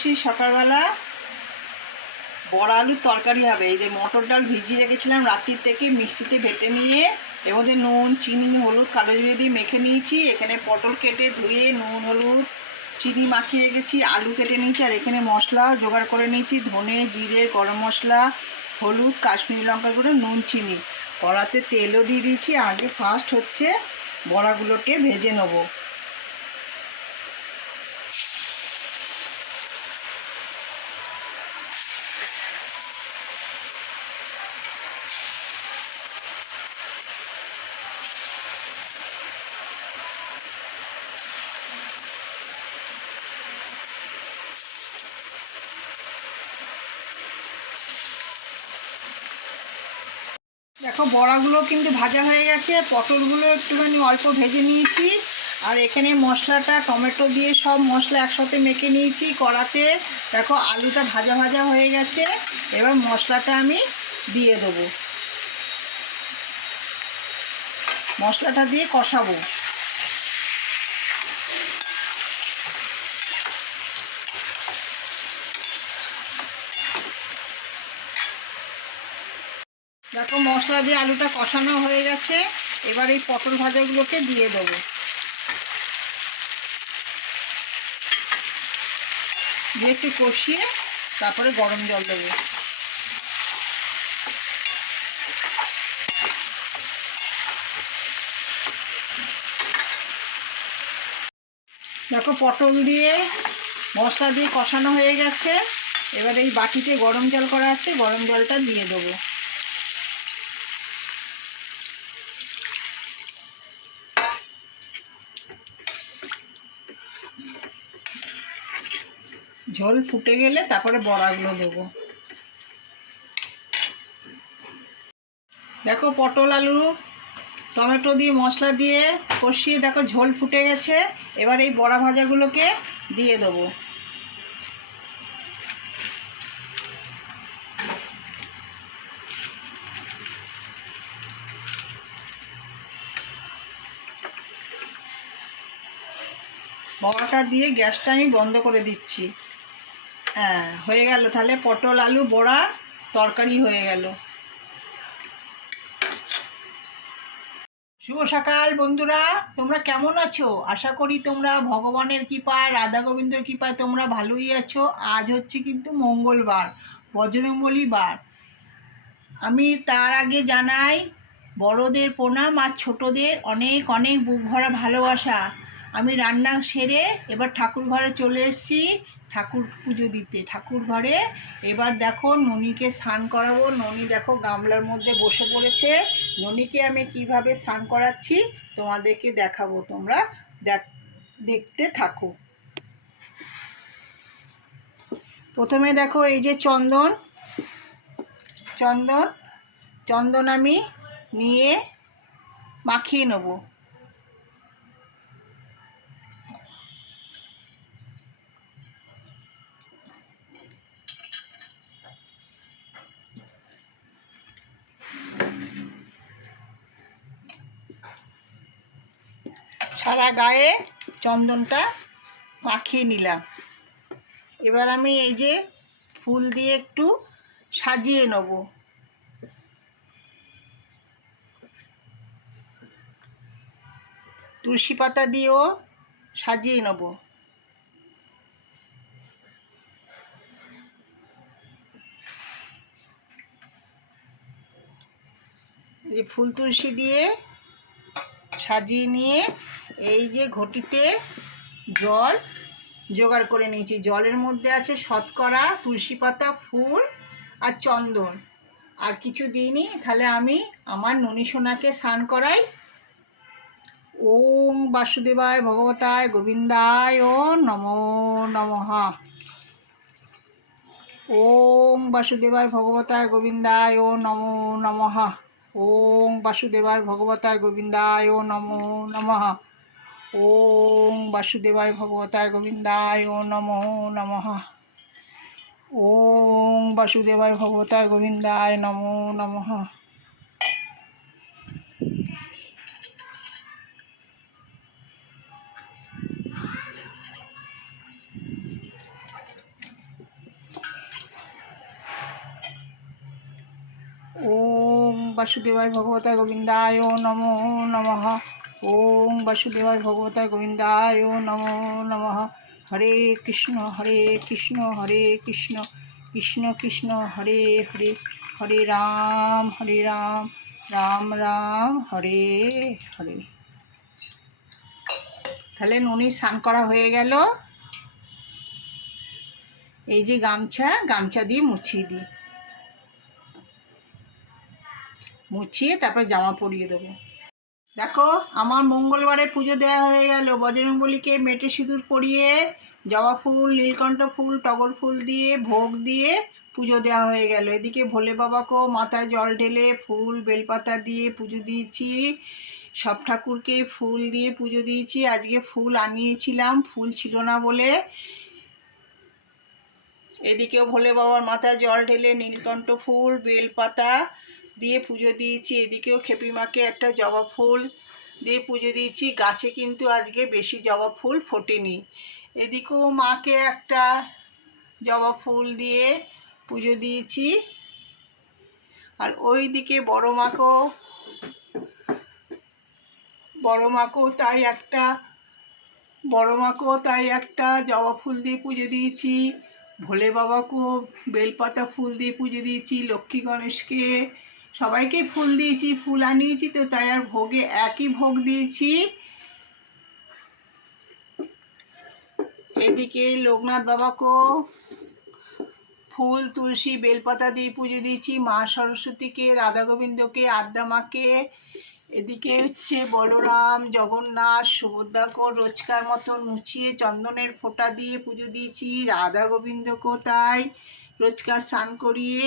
এসেছি সকালবেলা বড়া আলুর তরকারি হবে। এই যে মটর ডাল ভিজিয়ে রেখেছিলাম রাত্রির থেকে, মিষ্টিতে ভেটে নিয়ে, এর মধ্যে নুন, চিনি, হলুদ, কালো জিরে দিয়ে মেখে নিয়েছি। এখানে পটল কেটে ধুয়ে নুন, হলুদ, চিনি মাখিয়ে রেখেছি, আলু কেটে নিয়েছি, আর এখানে মশলা জোগাড় করে নিয়েছি। ধনে, জিরে, গরম মশলা, হলুদ, কাশ্মীরি লঙ্কা করে নুন, চিনি। কড়াতে তেলও দিয়ে দিয়েছি। আগে ফার্স্ট হচ্ছে বড়াগুলোকে ভেজে নেব। দেখো, বড়াগুলো কিন্তু ভাজা হয়ে গেছে। পটলগুলো একটুখানি অল্প ভেজে নিয়েছি। আর এখানে মশলাটা, টমেটো দিয়ে সব মশলা একসাথে মেখে নিয়েছি কড়াতে। দেখো, আলুটা ভাজা ভাজা হয়ে গেছে। এবার মশলাটা আমি দিয়ে দেবো। মশলাটা দিয়ে কষাবো। দেখো মশলা দিয়ে আলুটা কষানো হয়ে গেছে। এবার এই পটল ভাজাগুলোকে দিয়ে দেবো। দিয়ে একটু কষিয়ে তারপরে গরম জল দেবো। দেখো পটল দিয়ে মশলা দিয়ে কষানো হয়ে গেছে। এবার এই বাটিতে গরম জল করা আছে, গরম জলটা দিয়ে দেবো। ঝোল ফুটে গেলে তারপরে বড়াগুলো দেবো। দেখো পটল আলু, টমেটো দিয়ে মশলা দিয়ে কষিয়ে দেখো ঝোল ফুটে গেছে। এবার এই বড়া ভাজাগুলোকে দিয়ে দেবো। বড়াটা দিয়ে গ্যাসটা আমি বন্ধ করে দিচ্ছি। হ্যাঁ হয়ে গেল। তাহলে পটল, আলু, বড়া, তরকারি হয়ে গেল। শুভ সকাল বন্ধুরা, তোমরা কেমন আছো? আশা করি তোমরা ভগবানের কৃপায়, রাধা গোবিন্দর কৃপায় তোমরা ভালোই আছো। আজ হচ্ছে কিন্তু মঙ্গলবার বজরঙ্গলি বার। আমি তার আগে জানাই, বড়দের প্রণাম আর ছোটদের অনেক অনেক বুক ভরা ভালোবাসা। আমি রান্না সেরে এবার ঠাকুর ঘরে চলে এসেছি। ঠাকুর পুজো দিতে। ঠাকুর ঘরে এবার দেখো ননিকে স্নান করাবো। ননি দেখো গামলার মধ্যে বসে পড়েছে। ননিকে আমি কীভাবে স্নান করাচ্ছি তোমাদেরকে দেখাবো। তোমরা দেখ, দেখতে থাকো। প্রথমে দেখো এই যে চন্দন। চন্দন চন্দন আমি নিয়ে মাখিয়ে নেব। সারা গায়ে চন্দনটা মাখিয়ে নিলাম। এবার আমি এই যে ফুল দিয়ে একটু সাজিয়ে নেব। তুলসী পাতা দিয়েও সাজিয়ে নেব। এই ফুল তুলসী দিয়ে সাজিয়ে নিয়ে এই যে ঘটিতে জল জোগাড় করে নিয়েছি। জলের মধ্যে আছে শতকরা তুলসী পাতা, ফুল আর চন্দন। আর কিছু দিইনি, তাহলে আমি আমার ননী সোনাকে স্নান করাই। ওম বাসুদেবায় ভগবতায় গোবিন্দায় ও নম নমঃ। ওম বাসুদেবায় ভগবতায় গোবিন্দায় ও নমো নমঃ। ওং বাসুদেবায় ভগবতায় গোবিন্দায় নমো নমঃ। ওং বাসুদেবায় ভগবতায় গোবিন্দায় নমো নমঃ। ওং বাসুদেবায় ভগবতায় গোবিন্দায় নমো নমঃ। ও বাসুদেবায় ভগবতা গোবিন্দায় নমো নমঃ। ওম বাসুদেবায় ভগবতা গোবিন্দায় নমো নমঃ। হরে কৃষ্ণ হরে কৃষ্ণ হরে কৃষ্ণ কৃষ্ণ কৃষ্ণ, হরে হরে হরে রাম হরে রাম রাম রাম, হরে হরে। তাহলে নুনি স্নান করা হয়ে গেল। এই যে গামছা গামছা দিয়ে মুছিয়ে দিই। মুছিয়ে তারপর জামা পরিয়ে দেবো। দেখো, আমার মঙ্গলবারে পুজো দেওয়া হয়ে গেল। বজরংবলীকে মেটে সিঁদুর পরিয়ে, জবা ফুল, নীলকণ্ঠ ফুল, টগর ফুল দিয়ে, ভোগ দিয়ে পুজো দেওয়া হয়ে গেল। এদিকে ভোলে বাবাকেও মাথায় জল ঢেলে ফুল, বেলপাতা দিয়ে পুজো দিয়েছি। সব ঠাকুরকে ফুল দিয়ে পুজো দিয়েছি। আজকে ফুল আনিয়েছিলাম, ফুল ছিল না বলে। এদিকেও ভোলে বাবার মাথায় জল ঢেলে নীলকণ্ঠ ফুল, বেলপাতা দিয়ে পুজো দিয়েছি। এদিকেও খেপি মাকে একটা জবা ফুল দিয়ে পুজো দিয়েছি। গাছে কিন্তু আজকে বেশি জবা ফুল ফোটেনি। এদিকেও মাকে একটা জবা ফুল দিয়ে পুজো দিয়েছি। আর ওই দিকে বড় মাকেও বড় মাকেও তাই একটা, বড়ো মাকেও তাই একটা জবা ফুল দিয়ে পুজো দিয়েছি। ভোলে বাবাকেও বেলপাতা ফুল দিয়ে পুজো দিয়েছি। লক্ষ্মী গণেশকে সবাইকে ফুল দিয়েছি, ফুল আনিয়েছি, তো তাই আর ভোগে একই ভোগ দিয়েছি। এদিকে লোকনাথ বাবাকেও ফুল, তুলসী, বেলপাতা দিয়ে পুজো দিয়েছি, মা সরস্বতীকে, রাধা গোবিন্দকে, আদ্যা মাকে। এদিকে হচ্ছে বলরাম, জগন্নাথ, সুভদ্রাকেও রোজকার মতন মুছিয়ে চন্দনের ফোঁটা দিয়ে পুজো দিয়েছি, রাধা গোবিন্দকেও তাই রোজকার স্নান করিয়ে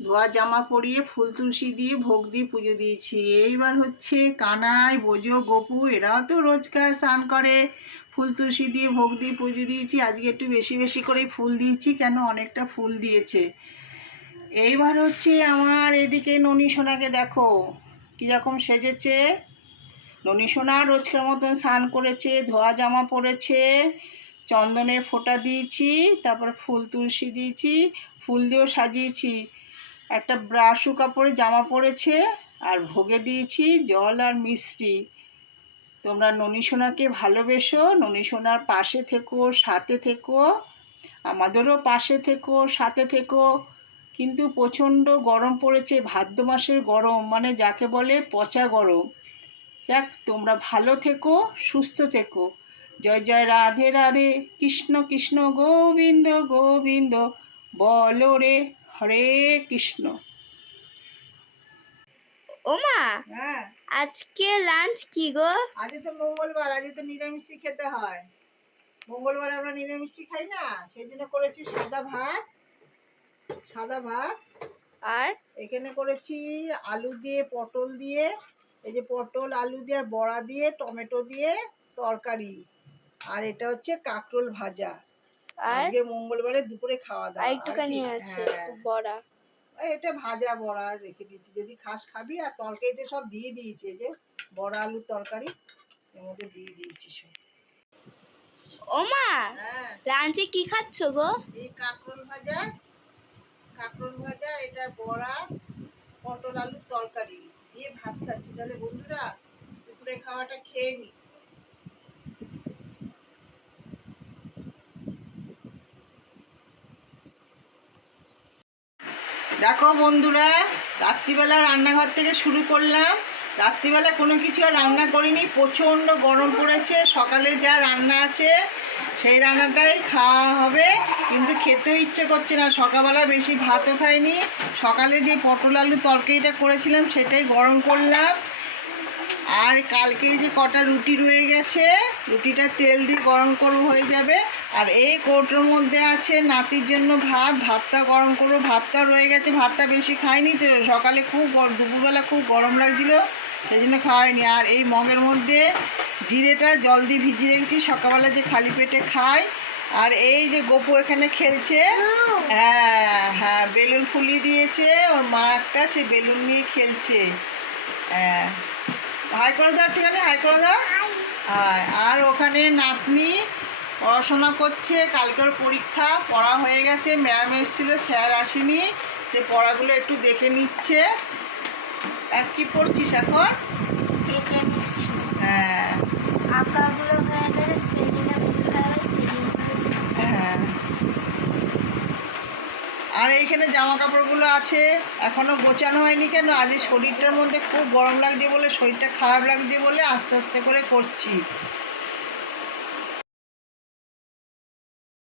ধোয়া জামা পরিয়ে ফুল তুলসী দিয়ে ভোগ দিয়ে পুজো দিয়েছি। এইবার হচ্ছে কানাই, বোজো, গপু, এরাও তো রোজকার স্নান করে। ফুল তুলসী দিয়ে ভোগ দিয়ে পুজো দিয়েছি। আজকে একটু বেশি বেশি করে ফুল দিয়েছি, কেন অনেকটা ফুল দিয়েছে। এইবার হচ্ছে আমার এদিকে ননী সোনাকে দেখো, কীরকম সেজেছে। ননী সোনা রোজকার মতন স্নান করেছে, ধোয়া জামা পরেছে, চন্দনের ফোঁটা দিয়েছি, তারপর ফুল তুলসী দিয়েছি, ফুল দিয়েও সাজিয়েছি। একটা ব্রাশু কাপড়ে জামা পরেছে, আর ভোগে দিয়েছি জল আর মিষ্টি। তোমরা ননী সোনাকে ভালোবেসো, ননী সোনার পাশে থেকো, সাথে থেকো, আমাদেরও পাশে থেকো, সাথে থেকো। কিন্তু প্রচণ্ড গরম পড়েছে, ভাদ্র মাসের গরম মানে যাকে বলে পচা গরম। যাক, তোমরা ভালো থেকো, সুস্থ থেকো। জয় জয় রাধে রাধে, কৃষ্ণ কৃষ্ণ গোবিন্দ গোবিন্দ, বলো রে হরে কৃষ্ণ। ওমা হ্যাঁ। আজকে লাঞ্চ কি গো? আজকে তো মঙ্গলবার আজকে তো নিরামিষই খেতে হয়। মঙ্গলবার আমরা নিরামিষই খাই না সেই জন্য করেছি সাদা ভাত সাদা ভাত। আর? এখানে করেছি আলু দিয়ে পটল দিয়ে এই যে পটল আলু দিয়ে আর বড়া দিয়ে টমেটো দিয়ে তরকারি। আর এটা হচ্ছে কাঁকরোল ভাজা। আর আজকে মঙ্গলবারে দুপুরে খাওয়া দাওয়া। একটুখানি কি? আছে হ্যাঁ। বড়া। এটা ভাজা বড়া রেখে দিয়েছি। যদি খাস খাবি আর তরকারিতে সব দিয়ে দিয়েছি যে বড়া আলুর তরকারি এর মধ্যে দিয়ে দিয়েছি সব। ওমা হ্যাঁ। লাঞ্চে কি খাচ্ছ গো? এই কাঁকরোল ভাজা কাঁকরোল ভাজা এটা বড়া পটল আলুর তরকারি। দিয়ে ভাত খাচ্ছি। তাহলে বন্ধুরা দুপুরে খাওয়াটা খেয়ে নি। দেখো বন্ধুরা, রাত্রিবেলা রান্নাঘর থেকে শুরু করলাম। রাত্রিবেলা কোনো কিছু আর রান্না করিনি, প্রচণ্ড গরম পড়েছে, সকালে যা রান্না আছে, সেই রান্নাটাই খাওয়া হবে। কিন্তু খেতেও ইচ্ছে করছে না, সকালবেলা বেশি ভাতও খাইনি। সকালে যে পটল আলু তরকারিটা করেছিলাম, সেটাই গরম করলাম। আর কালকে যে কটা রুটি রয়ে গেছে, রুটিটা তেল দিয়ে গরম করব হয়ে যাবে। আর এই কৌটোর মধ্যে আছে নাতির জন্য ভাত, ভাতটা গরম করব। ভাতটা রয়ে গেছে, ভাতটা বেশি খাইনি তো সকালে খুব দুপুরবেলা খুব গরম লাগছিল, সেই জন্য খাওয়াইনি। আর এই মগের মধ্যে জিরেটা জল দিয়ে ভিজিয়ে রেখেছি, সকালবেলা যে খালি পেটে খাই। আর এই যে গপু এখানে খেলছে হ্যাঁ হ্যাঁ বেলুন ফুলিয়ে দিয়েছে। ওর মা একটা, সে বেলুন নিয়ে খেলছে। হ্যাঁ। হাই করে দাও একটুখানি হাই করে দাও আর ওখানে নাতনি পড়াশোনা করছে কালকের পরীক্ষা, পড়া হয়ে গেছে, ম্যাম এসেছিল, স্যার আসেনি, সে পড়াগুলো একটু দেখে নিচ্ছে। আর কি পড়ছিস এখন কেমিস্ট্রি হ্যাঁ আঁকাগুলো হয়ে গেলে স্পেলিংয়ে ভুল হয় স্পেলিং হ্যাঁ আর এইখানে জামা কাপড়গুলো আছে এখনও গোছানো হয়নি কেন? আজ শরীরটার মধ্যে খুব গরম লাগছে বলে, শরীরটা খারাপ লাগছে বলে আস্তে আস্তে করে করছি।